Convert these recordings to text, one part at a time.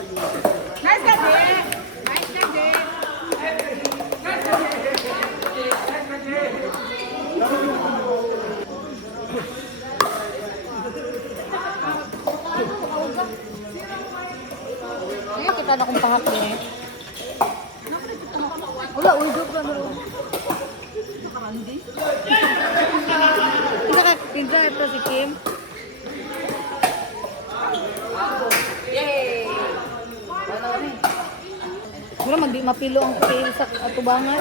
Nice ka, Jay. Nice ka, Jay. Ngayon kita na kong pahap eh. Wala, uldog ka na rin. Isa ka, pinsa ito si Kim. Yay! Siguro mapilo ang kail sa atubangan.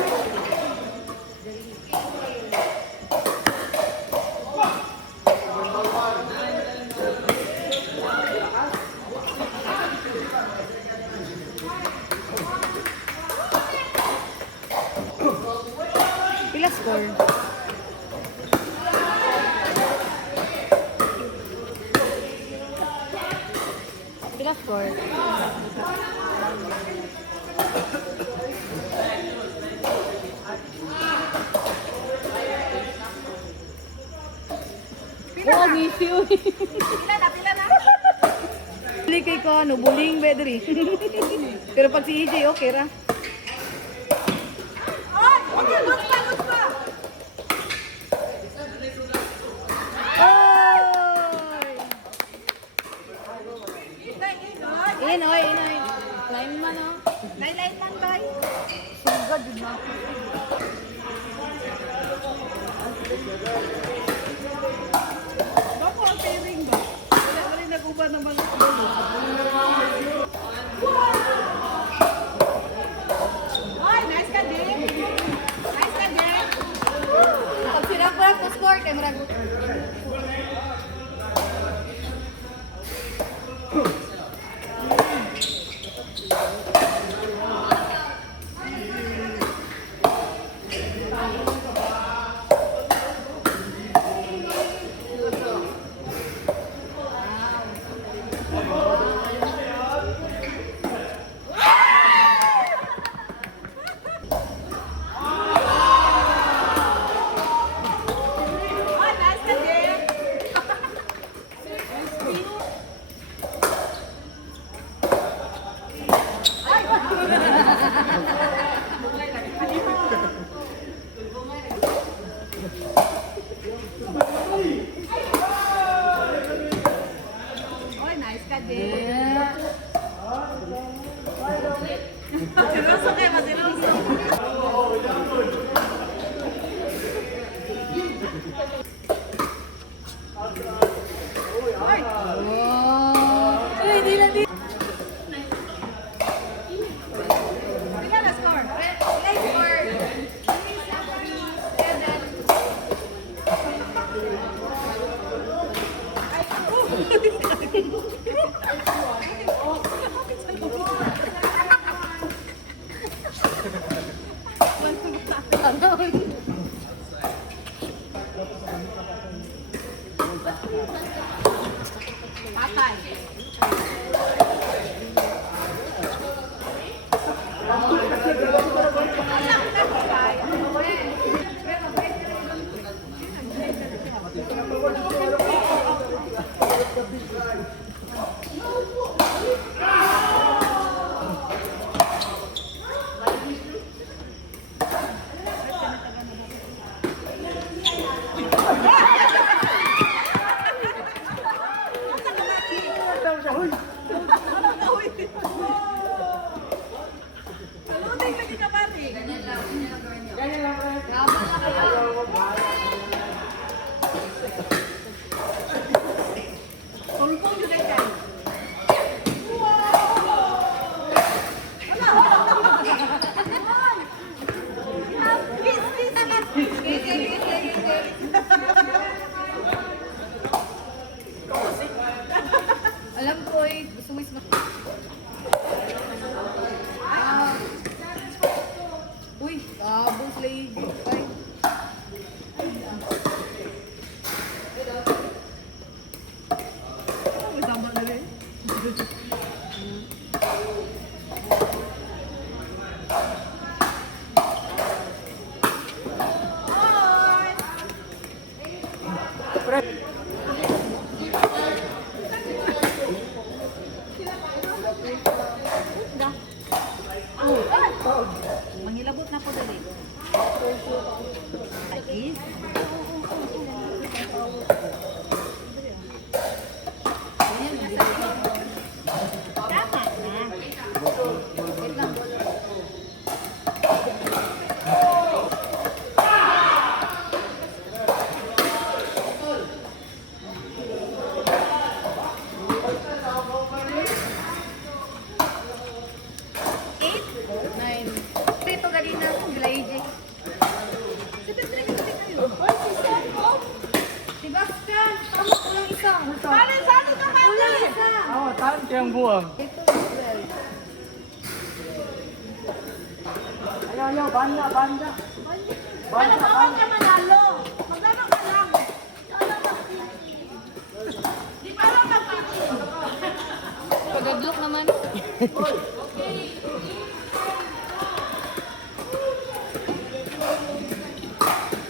Pila score? Pila score? Oh, busy yun. Pila na, pila na. Bili kay ko, ano, buling bedri. Pero pag si EJ, okay ra. Oy! Okay, look pa, look pa. Oy! Inoy, inoy. Inoy, inoy. Line man, oh. Line lang, Toy. Sugad yun na. Bako ang pairing ba? Wala nag-uba naman ako. Oy, nice ka, Jay. Nice ka, Jay. Pag sirap ko score, kay Marag. Oy, nice ka, Jay. Oy, nice ka, Jay. Yeah. Masiloso kayo, masiloso. Oy! Oh. Uy, di lang di. Tingnan na score. Play score. Ay, Patay. Salutin lagi ka, pare. Tulpong yun ay kayo. Alam ko eh, gusto mo isma. Uy, kabong lady. Ay. Isama na rin. Oy! Saan siyang buwang? Ito, 12. Ayaw, banda, banda. Ano ba huwag ka manalo? Magano ka lang? Di pa lang magpiti. Pag-adlock naman.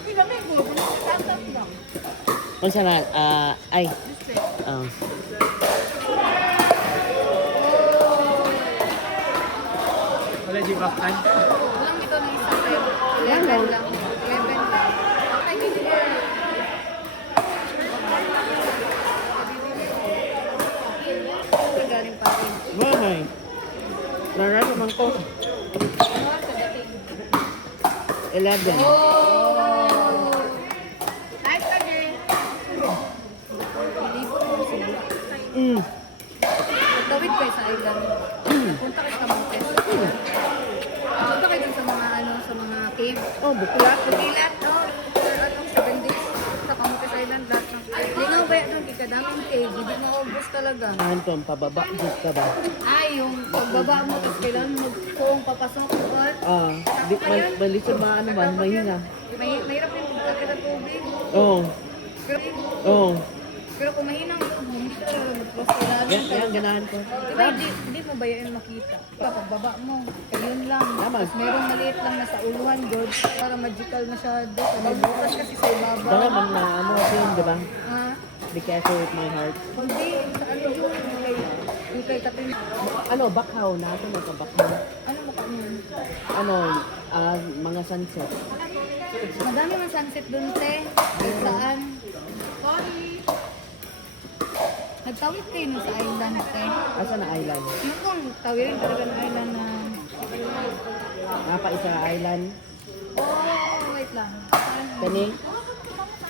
Pinamay ko. Tatap lang. Kung saan na, ay, Wala di baktan. Walang dito ng isang tayo. 11 lang. 11 lang. Okay, hindi ko. Hindi galing pa rin. bahay. Larat naman ko. Ano sa dating? 11. Oh! Nice ka, Jay. Hindi ko po sila. Mm. Magtawid kayo sa island. Punta kayo sa Montes. Punta kayo dun sa mga ano, sa mga cave. Oh, buklat. Pugilat, no? Ano, 7 days sa Camotes Island, lahat ng... Lingaw ba yan? Kikadaming cave, hindi maubos talaga. Saan ko, pababa, dito ka ba? Ay, yung pagbaba mo, tapos kailangan magpuong papasok ko. Di, malisod ano ba, mahina. Mahirap yung pagkakita tubig. Oo, oo. Pero kung mahina ang loob mo, hindi talaga magpros kailangan. Yan, ganahan ko. Diba, hindi mo ba yan makita? Pagbaba mo, ayun lang. Tama. Tapos merong maliit lang na sa uluhan, God. Para magical masyado. May bukas kasi sa ibabaw. Dala man na ano kasi yun, di ba? Ha? Be careful with my heart. Hindi, sa ano yun? Yung kay Katin. Ano, bakhaw na ito, nagkabakhaw. Ano mo yun? Ano, mga sunset. Madami man sunset dun, te. Kahit saan. Sorry. Nagtawid kayo nun sa island, te. Asa na island? Yung kung tawirin talaga ng island na... Napa isa island. Oh, wait lang. Kani?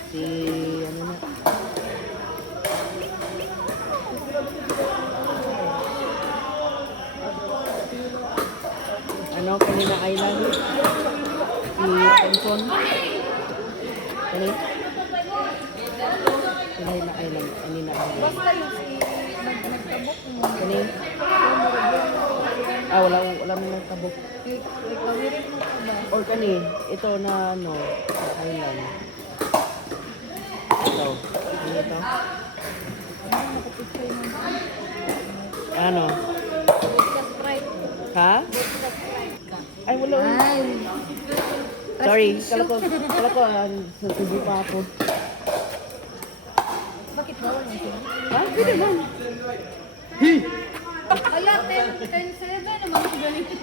Si, ano na? Ano, kanina island? Si Benson? Kani? Kanina island, kanina island. Basta yung si... Nagtabok mo. Kani? Wala mo nagtabok. Tawirin mo ka ba? Or kani, ito na ano, island. Ito. Ano ito? Ano, nakapicture mo. Ano? Vodka Sprite. Ha? Vodka Sprite ka. Ay, wala. Ay. Sorry, kala ko, susubo pa ako. Bakit bawal mo siya? Ha? Pwede man. Ala, 10-7 naman ang ganito.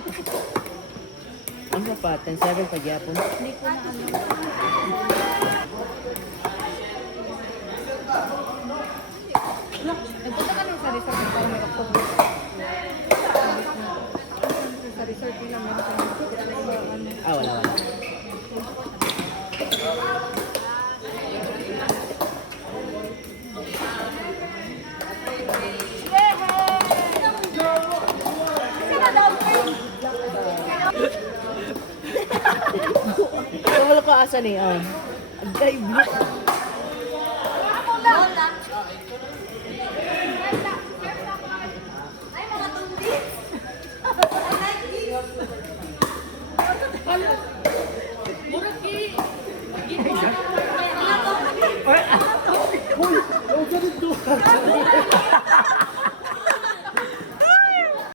Ano pa? 10-7 pagyapon. Hindi ko na ano. Nagpunta ka nung sa resort na parang nakapag. Sa resort nila meron ka ano. Wala. Wala ko asa ni. Agay, blue.